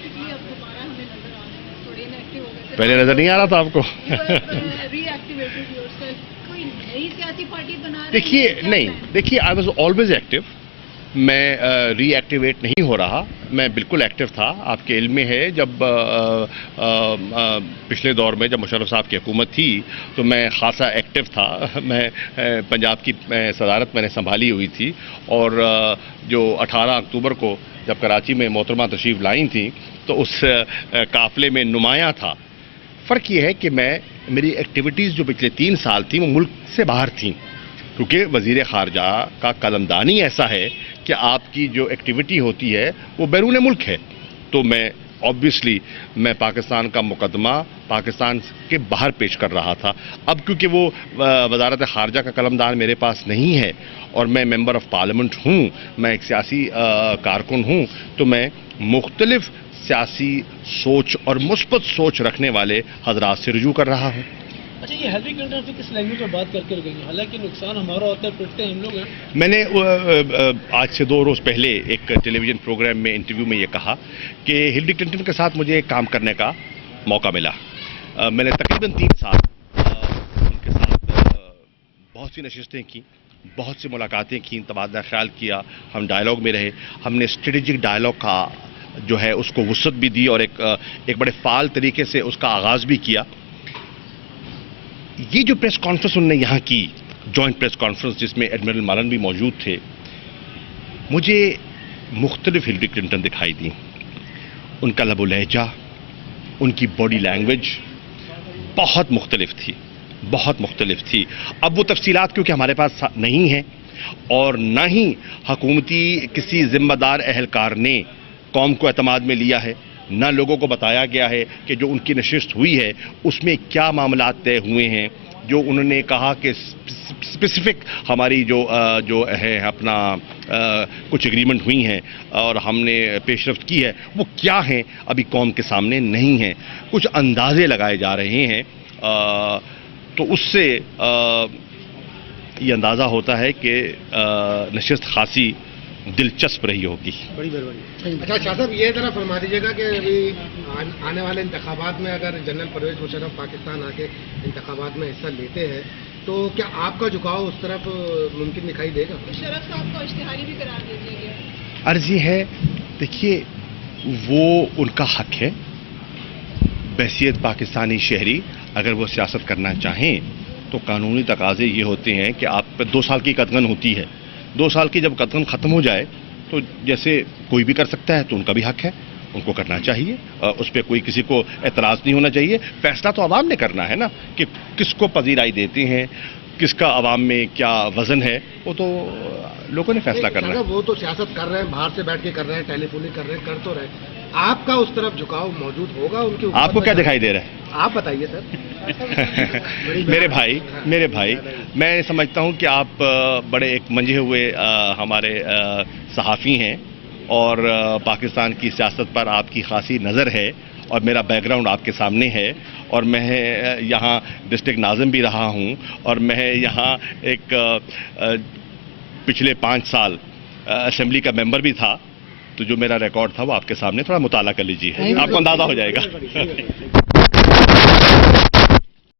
Basically अब दोबारा हमें नजर आ रहे हैं, थोड़े इनएक्टिव हो गए थे। पहले नजर नहीं आ रहा था आपको? रीएक्टिवेटेड योरसेल्फ, कोई नई सियासी पार्टी बना रहे हैं? देखिए क्या नहीं, plan है? देखिए आई वाज ऑलवेज एक्टिव। मैं रीएक्टिवेट नहीं हो रहा, मैं बिल्कुल एक्टिव था। आपके इल्म में है जब पिछले दौर में जब मुशर्रफ साहब की हुकूमत थी तो मैं खासा एक्टिव था। मैं पंजाब की सदारत मैंने संभाली हुई थी और जो 18 अक्टूबर को जब कराची में मोहतरमा तशरीफ लाई थी तो उस काफिले में नुमायां था। फ़र्क ये है कि मेरी एक्टिविटीज़ जो पिछले 3 साल थी वो मुल्क से बाहर थी, क्योंकि वज़ीर ख़ारजा का कलमदानी ऐसा है कि आपकी जो एक्टिविटी होती है वो बैरून मुल्क है। तो मैं ऑब्वियसली मैं पाकिस्तान का मुकदमा पाकिस्तान के बाहर पेश कर रहा था। अब क्योंकि वो वज़ारत ख़ारजा का कलमदान मेरे पास नहीं है और मैं मेंबर ऑफ पार्लियामेंट हूँ, मैं एक सियासी कारकुन हूँ, तो मैं मुख्तलिफ सियासी सोच और मुस्बत सोच रखने वाले हजरात से रुजू कर रहा हूँ। अच्छा, ये हिलरी क्लिंटन से किस लैंग्वेज में बात करके गई? हालांकि नुकसान हमारा होता है, पिटते हम लोग हैं। मैंने आज से 2 रोज़ पहले एक टेलीविज़न प्रोग्राम में इंटरव्यू में ये कहा कि हिलरी क्लिंटन के साथ मुझे काम करने का मौका मिला। मैंने तकरीबन 3 साल उनके साथ बहुत सी नशिस्तें की, बहुत सी मुलाकातें की, तबादला ख्याल किया, हम डायलॉग में रहे। हमने स्ट्रेटेजिक डायलॉग का जो है उसको वुसअत भी दी और एक बड़े फ़ाल तरीके से उसका आगाज़ भी किया। ये जो प्रेस कॉन्फ्रेंस उन्होंने यहाँ की, जॉइंट प्रेस कॉन्फ्रेंस जिसमें एडमिरल मालन भी मौजूद थे, मुझे मुख्तलिफ हिलरी क्लिंटन दिखाई दी। उनका लबो लहजा, उनकी बॉडी लैंग्वेज बहुत मुख्तलिफ थी, बहुत मुख्तलिफ थी। अब वो तफसीलात क्योंकि हमारे पास नहीं हैं और ना ही हुकूमती किसी ज़िम्मेदार अहलकार ने कौम को एतमाद में लिया है, ना लोगों को बताया गया है कि जो उनकी नशिस्त हुई है उसमें क्या मामलात तय हुए हैं। जो उन्होंने कहा कि स्पेसिफिक हमारी जो है अपना कुछ एग्रीमेंट हुई हैं और हमने पेशरफ्त की है, वो क्या हैं अभी कौम के सामने नहीं हैं। कुछ अंदाजे लगाए जा रहे हैं, तो उससे ये अंदाज़ा होता है कि नशिस्त खासी दिलचस्प रही होगी। बड़ी मेहरबानी। अच्छा शाह साहब, ये जरा फरमा दीजिएगा कि अभी आने वाले इंतखाबात में अगर जनरल परवेज मुशर्रफ पाकिस्तान आके इंतखाबात में हिस्सा लेते हैं तो क्या आपका झुकाव उस तरफ मुमकिन दिखाई देगा? मुशर्रफ साहब को इश्तिहारी भी करार दे दिया गया। अर्जी है, देखिए वो उनका हक है। बहसियत पाकिस्तानी शहरी अगर वो सियासत करना चाहें तो कानूनी तकाजे ये होते हैं कि आप पर 2 साल की कतगन होती है। 2 साल की जब कतगन ख़त्म हो जाए तो जैसे कोई भी कर सकता है तो उनका भी हक है, उनको करना चाहिए। उस पर कोई किसी को एतराज़ नहीं होना चाहिए। फैसला तो आवाम ने करना है ना कि किसको पजीराई देते हैं, किसका आवाम में क्या वज़न है, वो तो लोगों ने फैसला करना है। वो तो सियासत कर रहे हैं, बाहर से बैठ के कर रहे हैं, टेलीफोनिंग कर रहे हैं, कर तो रहे हैं। आपका उस तरफ झुकाव मौजूद होगा उनके? आपको क्या दिखाई दे रहा है? आप बताइए सर। मेरे भाई मैं समझता हूं कि आप बड़े एक मंझे हुए हमारे सहाफ़ी हैं और पाकिस्तान की सियासत पर आपकी खासी नज़र है और मेरा बैकग्राउंड आपके सामने है और मैं यहाँ डिस्ट्रिक्ट नाज़िम भी रहा हूँ और मैं यहाँ एक पिछले 5 साल असेंबली का मेंबर भी था। तो जो मेरा रिकॉर्ड था वो आपके सामने, थोड़ा मुताला कर लीजिए, आपको अंदाज़ा हो जाएगा।